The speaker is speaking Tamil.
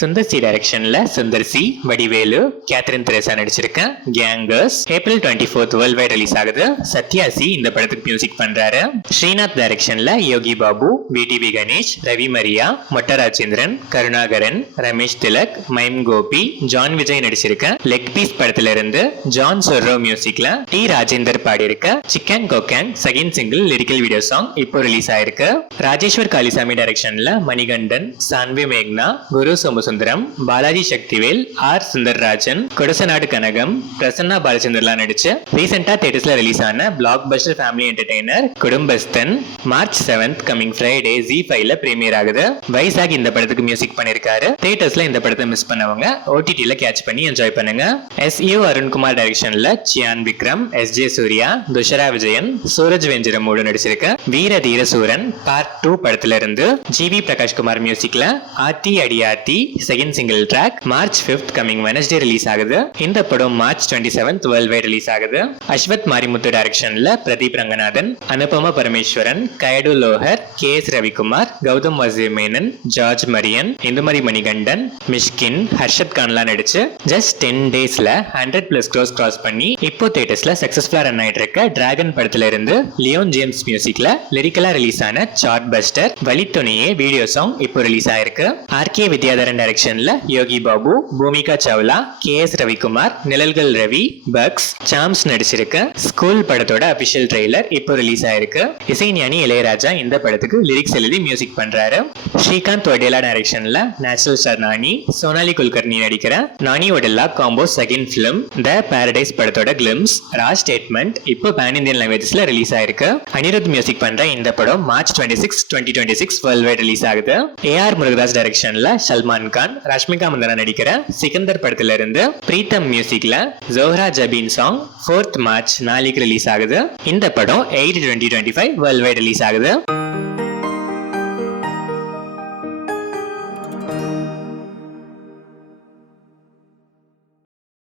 சுந்தர் சி டைரக்ஷன்ல சுந்தர் சி, வடிவேலு, கேத்ரின் தெரேசா நடிச்சிருக்கேன் Gangers April 24 world wide release ஆகுது. சத்யா சி இந்த படத்துக்கு மியூசிக் பண்றாரு. ஸ்ரீநாத் டைரக்ஷன்ல யோகி பாபு, விடிவி கணேஷ், ரவி மரியா, மொட்ட ராஜேந்திரன், கருணாகரன், ரமேஷ் திலக், மைம் கோபி, ஜான் விஜய் நடிச்சிருக்கேன் லெக் பீஸ் படத்துல இருந்து ஜான் சொர்ரோ மியூசிக்ல டி ராஜேந்தர் பாடியிருக்க சிக்கன் கோக்கன் second single lyrical video song இப்போ ரிலீஸ் ஆயிருக்கு. ராஜேஸ்வர் காளிசாமி டைரக்ஷன்ல மணிகண்டன், சான்வி மேக்னா, குரு சோமசுந்தரம், பாலாஜி சக்திவேல், ஆர் சுந்தர்ராஜன், கொடசநாடு கனகம், பிரசன்னா பாலச்சந்திரலாம் நடிச்சு ரீசெண்டா தியேட்டர்ஸ்ல ரிலீஸ் ஆன blockbuster family entertainer Kudumbasthan March 7 coming Friday ZEE5ல பிரீமியர் ஆகுது. வைசாக் இந்த படத்துக்கு மியூசிக் பண்ணிருக்காரு. தியேட்டர்ஸ்ல இந்த படத்தை மிஸ் பண்ணவங்க OTTல கேட்ச் பண்ணி என்ஜாய் பண்ணுங்க. SU அருண்குமார் டைரக்ஷன்ல சியான் விக்ரம், SJ சூர்யா, துஷரா விஜயன், சூரஜ் வெஞ்சிரமோடு நடிச்சிருக்க வீர தீர சூரன் பார்ட் 2 படத்துல இருந்து GV பிரகாஷ் குமார் மியூசிக்ல ஆர்த்தி அடி Aarthi second single track March 5 coming Wednesday release ஆகுது. இந்த படம் மார்ச் 27 வேர்ல்ட் வைட் ரிலீஸ் ஆகுது. அஸ்வத் மாரிமுத்து டைரக்ஷன்ல பிரதீப் ரங்கநாதன், அனுபமா பரமேஸ்வரன், கயடு லோஹர், KS ரவிக்குமார், கௌதம் வசீர் மேனன், ஜார்ஜ் மரியன், இந்துமதி மணிகண்டன், மிஷ்கின், ஹர்ஷத் கான்லாம் நடிச்சு ஜஸ்ட் 10 டேஸ்ல 100+ க்ரோஸ் கிராஸ் பண்ணி இப்போ தியேட்டர்ஸ்ல சக்சஸ்ஃபுல்லா ரன் ஆயிட்டு இருக்க டிராகன் படத்துல இருந்து லியோன் ஜேம்ஸ் மியூசிக்ல லிரிக்கலா ரிலீஸ் ஆன சார்ட் பஸ்டர் வலித்துணையே வீடியோ சாங் இப்போ ரிலீஸ் ஆயிருக்கு. RK வித்யாதரன் டைரக்ஷன்ல யோகி பாபு, பூமிகா சாவ்லா, KS ரவிக்குமார், நிழல்கள் ரவி, பக்ஸ், சாம்ஸ் நடிச்சிருக்க ஸ்கூல் படத்தோட அபிஷியல் ட்ரெய்லர் இப்போ ரிலீஸ் ஆயிருக்கு. இசைஞானி இளையராஜா இந்த படத்துக்கு லிரிக்ஸ் எழுதி மியூசிக் பண்றாரு. ஸ்ரீகாந்த் வடேலா டைரக்ஷன்ல நேச்சுரல் ஸ்டார் நானி, சோனாலி குல்கர்னி நடிக்கிற நானி வடேலா காம்போ செகண்ட் பிலிம் த பாரடைஸ் படத்தோட கிளிம்ஸ் ரா ஸ்டேட்மெண்ட் இப்போ பேன் இந்தியன் லாங்குவேஜஸ்ல ரிலீஸ் ஆயிருக்கு. அனிருத் மியூசிக் பண்ற இந்த படம் மார்ச் 26, 2026 வேர்ல்ட் வைட் ரிலீஸ் ஆகுது. AR முருகதாஸ் டைரக்ஷன்ல சல்மான் கான், ரஷ்மிகா மந்தனா நடிக்கிற சிக்கந்தர் படத்துல இருந்து பிரீத்தம் மியூசிக்ல Zohra Jabeen song 4th March நாளைக்கு ரிலீஸ் ஆகுது. இந்த படம் 8/2025 வேர்ல்ட் வைட் ரிலீஸ் ஆகுது.